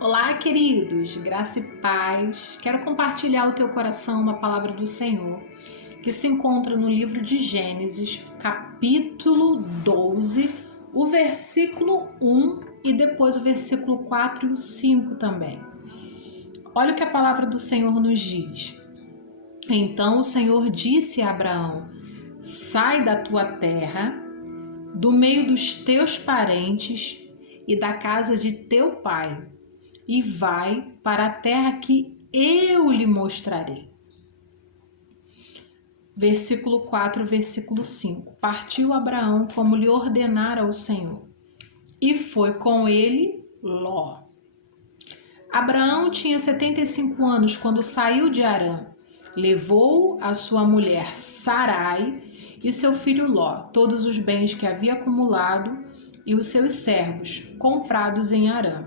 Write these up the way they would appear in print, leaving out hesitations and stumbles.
Olá, queridos, graça e paz. Quero compartilhar ao teu coração uma palavra do Senhor que se encontra no livro de Gênesis, capítulo 12, o versículo 1 e depois o versículo 4 e o 5 também. Olha o que a palavra do Senhor nos diz. Então o Senhor disse a Abraão: sai da tua terra, do meio dos teus parentes e da casa de teu pai, e vai para a terra que eu lhe mostrarei. Versículo 4, versículo 5. Partiu Abraão como lhe ordenara o Senhor, e foi com ele Ló. Abraão tinha 75 anos quando saiu de Harã. Levou a sua mulher Sarai e seu filho Ló, todos os bens que havia acumulado e os seus servos, comprados em Harã.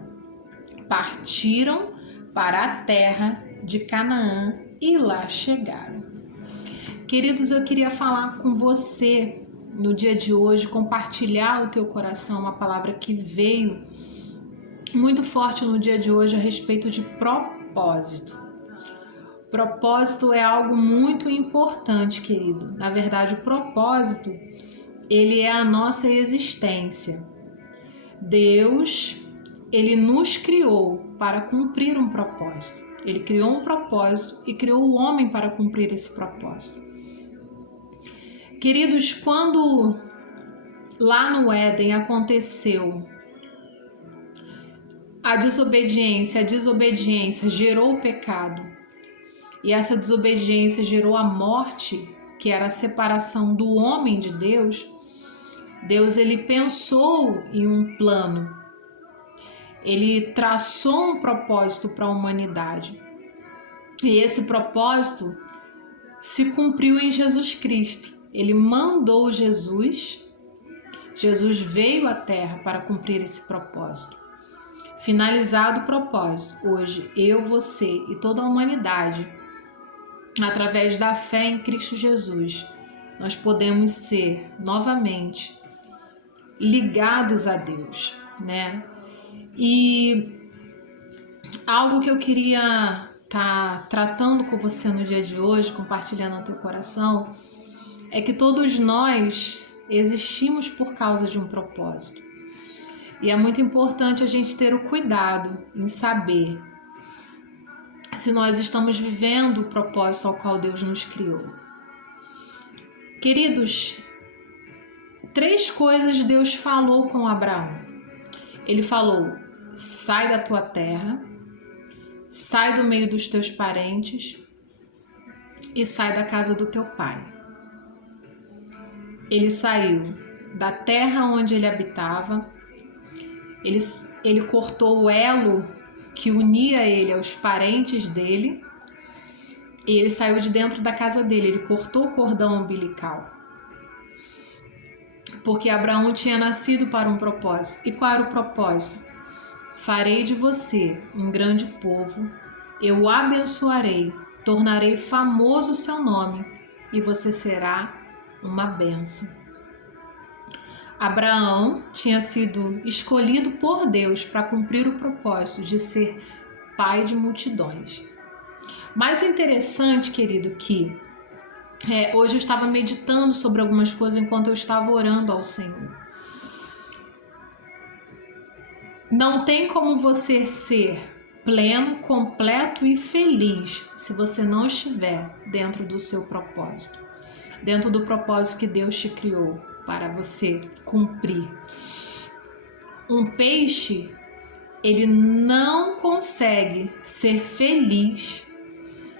Partiram para a terra de Canaã e lá chegaram. Queridos, eu queria falar com você no dia de hoje, compartilhar o teu coração uma palavra que veio muito forte no dia de hoje a respeito de propósito. Propósito é algo muito importante, querido. Na verdade, o propósito, ele é a nossa existência. Deus, ele nos criou para cumprir um propósito. Ele criou um propósito e criou o homem para cumprir esse propósito. Queridos, quando lá no Éden aconteceu a desobediência gerou o pecado. E essa desobediência gerou a morte, que era a separação do homem de Deus. Deus, ele pensou em um plano. Ele traçou um propósito para a humanidade. E esse propósito se cumpriu em Jesus Cristo. Ele mandou Jesus. Jesus veio à Terra para cumprir esse propósito. Finalizado o propósito, hoje eu, você e toda a humanidade, através da fé em Cristo Jesus, nós podemos ser novamente ligados a Deus, né? E algo que eu queria estar tratando com você no dia de hoje, compartilhando no teu coração, é que todos nós existimos por causa de um propósito. E é muito importante a gente ter o cuidado em saber se nós estamos vivendo o propósito ao qual Deus nos criou. Queridos, 3 coisas Deus falou com Abraão. Ele falou: sai da tua terra, sai do meio dos teus parentes e sai da casa do teu pai. Ele saiu da terra onde ele habitava, ele cortou o elo que unia ele aos parentes dele, e ele saiu de dentro da casa dele, ele cortou o cordão umbilical. Porque Abraão tinha nascido para um propósito. E qual era o propósito? Farei de você um grande povo, eu o abençoarei, tornarei famoso o seu nome, e você será uma bênção. Abraão tinha sido escolhido por Deus para cumprir o propósito de ser pai de multidões. Mais interessante, querido, que hoje eu estava meditando sobre algumas coisas enquanto eu estava orando ao Senhor. Não tem como você ser pleno, completo e feliz se você não estiver dentro do seu propósito, dentro do propósito que Deus te criou para você cumprir. Um peixe, ele não consegue ser feliz,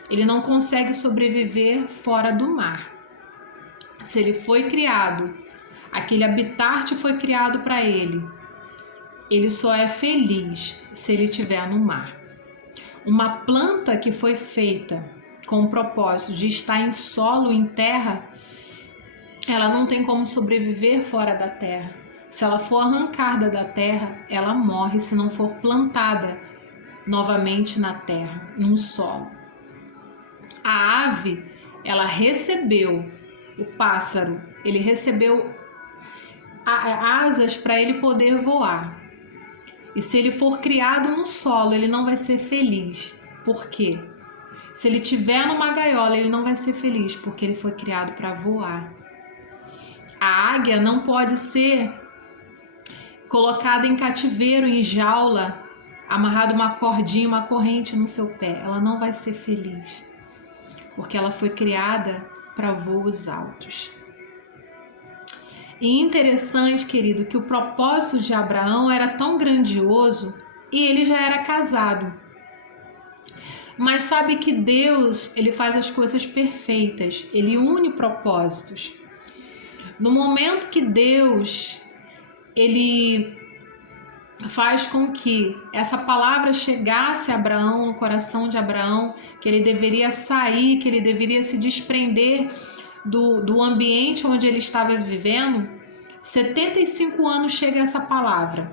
ele não consegue sobreviver fora do mar. Se ele foi criado, aquele habitat foi criado para ele, ele só é feliz se ele estiver no mar. Uma planta que foi feita com o propósito de estar em solo, em terra, ela não tem como sobreviver fora da terra. Se ela for arrancada da terra, ela morre se não for plantada novamente na terra, num solo. A ave, ela recebeu, o pássaro, ele recebeu asas para ele poder voar. E se ele for criado no solo, ele não vai ser feliz. Por quê? Se ele estiver numa gaiola, ele não vai ser feliz, porque ele foi criado para voar. A águia não pode ser colocada em cativeiro, em jaula, amarrado uma cordinha, uma corrente no seu pé. Ela não vai ser feliz, porque ela foi criada para voos altos. E interessante, querido, que o propósito de Abraão era tão grandioso e ele já era casado. Mas sabe que Deus, ele faz as coisas perfeitas, ele une propósitos. No momento que Deus, ele faz com que essa palavra chegasse a Abraão, no coração de Abraão, que ele deveria sair, que ele deveria se desprender do ambiente onde ele estava vivendo, 75 anos chega essa palavra.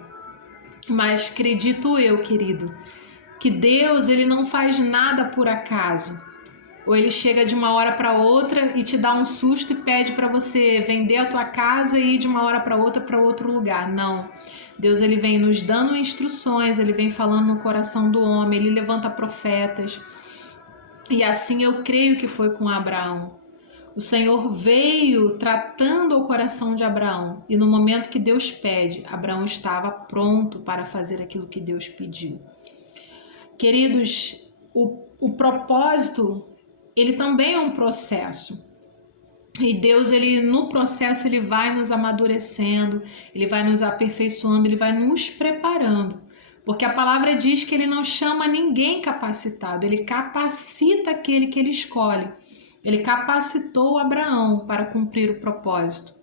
Mas acredito eu, querido, que Deus, ele não faz nada por acaso. Ou ele chega de uma hora para outra e te dá um susto e pede para você vender a tua casa e ir de uma hora para outra para outro lugar. Não. Deus, ele vem nos dando instruções, ele vem falando no coração do homem, ele levanta profetas. E assim eu creio que foi com Abraão. O Senhor veio tratando o coração de Abraão. E no momento que Deus pede, Abraão estava pronto para fazer aquilo que Deus pediu. Queridos, o propósito, ele também é um processo. E Deus, ele no processo, ele vai nos amadurecendo, ele vai nos aperfeiçoando, ele vai nos preparando. Porque a palavra diz que ele não chama ninguém capacitado, ele capacita aquele que ele escolhe. Ele capacitou Abraão para cumprir o propósito.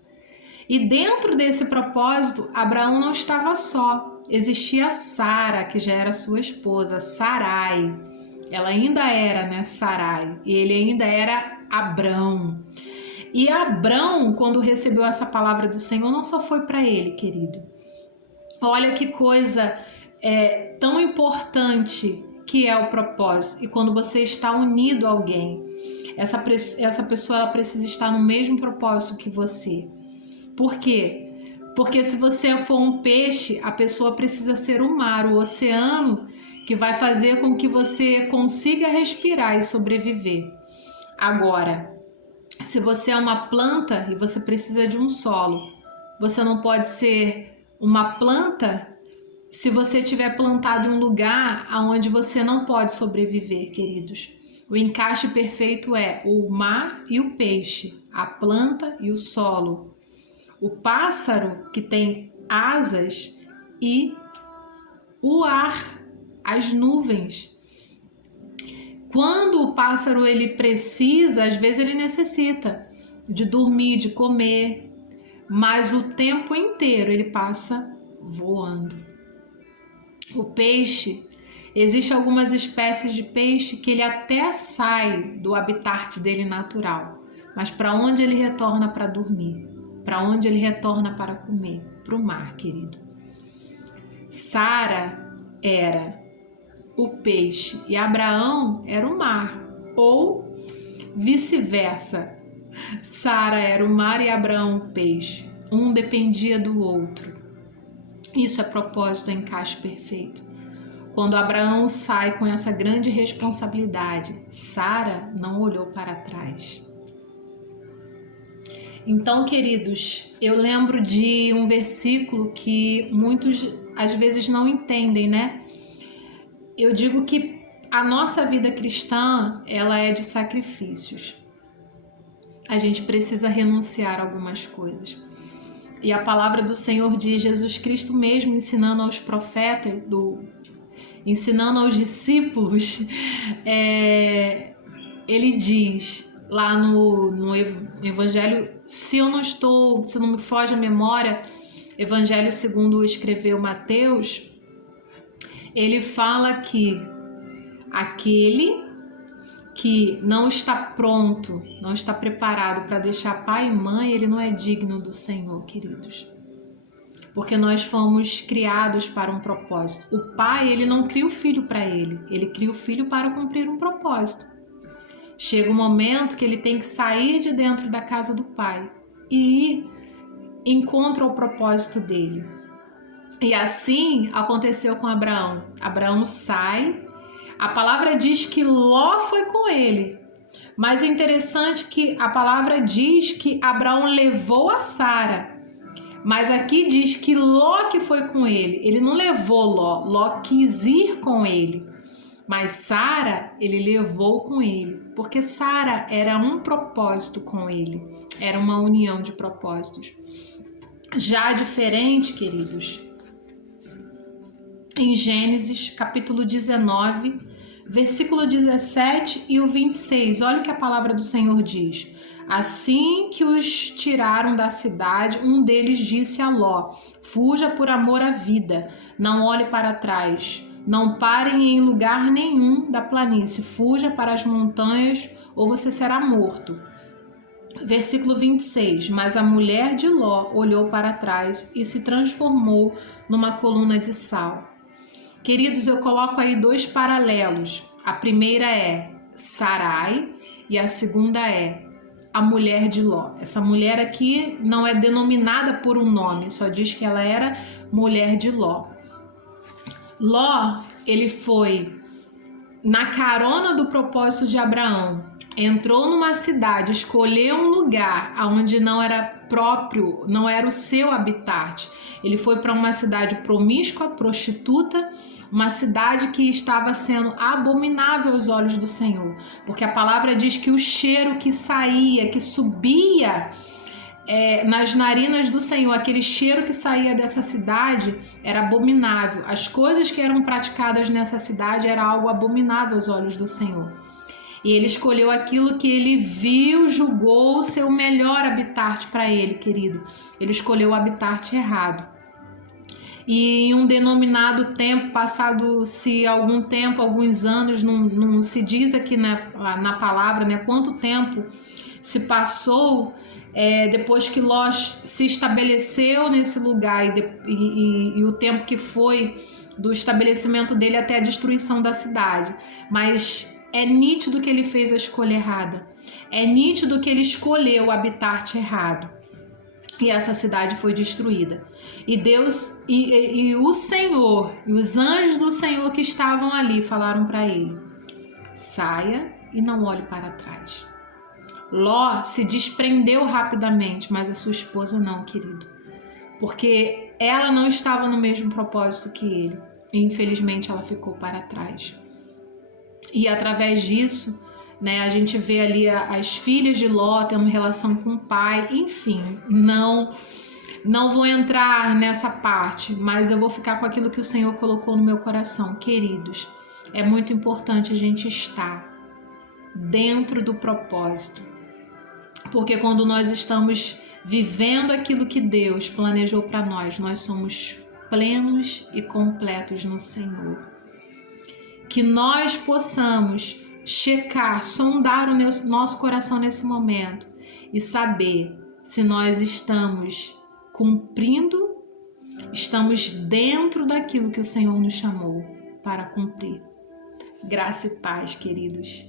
E dentro desse propósito, Abraão não estava só. Existia Sara, que já era sua esposa, Sarai. Ela ainda era, né, Sarai. E ele ainda era Abrão. E Abrão, quando recebeu essa palavra do Senhor, não só foi para ele, querido. Olha que coisa tão importante que é o propósito. E quando você está unido a alguém, essa pessoa ela precisa estar no mesmo propósito que você. Por quê? Porque se você for um peixe, a pessoa precisa ser o mar, o oceano, que vai fazer com que você consiga respirar e sobreviver. Agora, se você é uma planta e você precisa de um solo, você não pode ser uma planta se você estiver plantado em um lugar onde você não pode sobreviver, queridos. O encaixe perfeito é o mar e o peixe, a planta e o solo. O pássaro que tem asas e o ar, as nuvens. Quando o pássaro ele precisa, às vezes ele necessita de dormir, de comer, mas o tempo inteiro ele passa voando. O peixe, existem algumas espécies de peixe que ele até sai do habitat dele natural, mas para onde ele retorna para dormir? Para onde ele retorna para comer? Para o mar, querido. Sara era o peixe e Abraão era o mar, ou vice-versa. Sara era o mar e Abraão o peixe. Um dependia do outro. Isso é propósito, encaixe perfeito. Quando Abraão sai com essa grande responsabilidade, Sara não olhou para trás. Então, queridos, eu lembro de um versículo que muitos às vezes não entendem, né? Eu digo que a nossa vida cristã, ela é de sacrifícios. A gente precisa renunciar a algumas coisas. E a palavra do Senhor diz, Jesus Cristo mesmo ensinando aos profetas, ensinando aos discípulos, ele diz lá no Evangelho, se não me foge a memória, Evangelho segundo escreveu Mateus, ele fala que aquele que não está pronto, não está preparado para deixar pai e mãe, ele não é digno do Senhor, queridos. Porque nós fomos criados para um propósito. O pai, ele não cria o filho para ele cria o filho para cumprir um propósito. Chega um momento que ele tem que sair de dentro da casa do pai e ir em contra o propósito dele. E assim aconteceu com Abraão. Abraão sai, a palavra diz que Ló foi com ele. Mas é interessante que a palavra diz que Abraão levou a Sara. Mas aqui diz que Ló que foi com ele. Ele não levou Ló, Ló quis ir com ele. Mas Sara, ele levou com ele, porque Sara era um propósito com ele, era uma união de propósitos. Já diferente, queridos, em Gênesis capítulo 19, versículo 17 e o 26, olha o que a palavra do Senhor diz. Assim que os tiraram da cidade, um deles disse a Ló: fuja por amor à vida, não olhe para trás, não parem em lugar nenhum da planície, fuja para as montanhas ou você será morto. Versículo 26, mas a mulher de Ló olhou para trás e se transformou numa coluna de sal. Queridos, eu coloco aí dois paralelos. A primeira é Sarai e a segunda é a mulher de Ló. Essa mulher aqui não é denominada por um nome, só diz que ela era mulher de Ló. Ló, ele foi na carona do propósito de Abraão, entrou numa cidade, escolheu um lugar onde não era próprio, não era o seu habitat. Ele foi para uma cidade promíscua, prostituta, uma cidade que estava sendo abominável aos olhos do Senhor, porque a palavra diz que o cheiro que saía, que subia nas narinas do Senhor, aquele cheiro que saía dessa cidade era abominável. As coisas que eram praticadas nessa cidade era algo abominável aos olhos do Senhor. E ele escolheu aquilo que ele viu, julgou ser o melhor habitat para ele, querido. Ele escolheu o habitat errado. E em um denominado tempo, passado-se algum tempo, alguns anos, não se diz aqui na palavra, né, quanto tempo se passou depois que Ló se estabeleceu nesse lugar e o tempo que foi do estabelecimento dele até a destruição da cidade. Mas é nítido que ele fez a escolha errada. É nítido que ele escolheu o habitat errado. E essa cidade foi destruída. E Deus e o Senhor e os anjos do Senhor que estavam ali falaram para ele: saia e não olhe para trás. Ló se desprendeu rapidamente, mas a sua esposa não, querido, porque ela não estava no mesmo propósito que ele. E infelizmente ela ficou para trás. E através disso, né, a gente vê ali as filhas de Ló tendo relação com o pai, enfim, não vou entrar nessa parte, mas eu vou ficar com aquilo que o Senhor colocou no meu coração. Queridos, é muito importante a gente estar dentro do propósito, porque quando nós estamos vivendo aquilo que Deus planejou para nós, nós somos plenos e completos no Senhor. Que nós possamos checar, sondar o nosso coração nesse momento e saber se nós estamos cumprindo, estamos dentro daquilo que o Senhor nos chamou para cumprir. Graça e paz, queridos.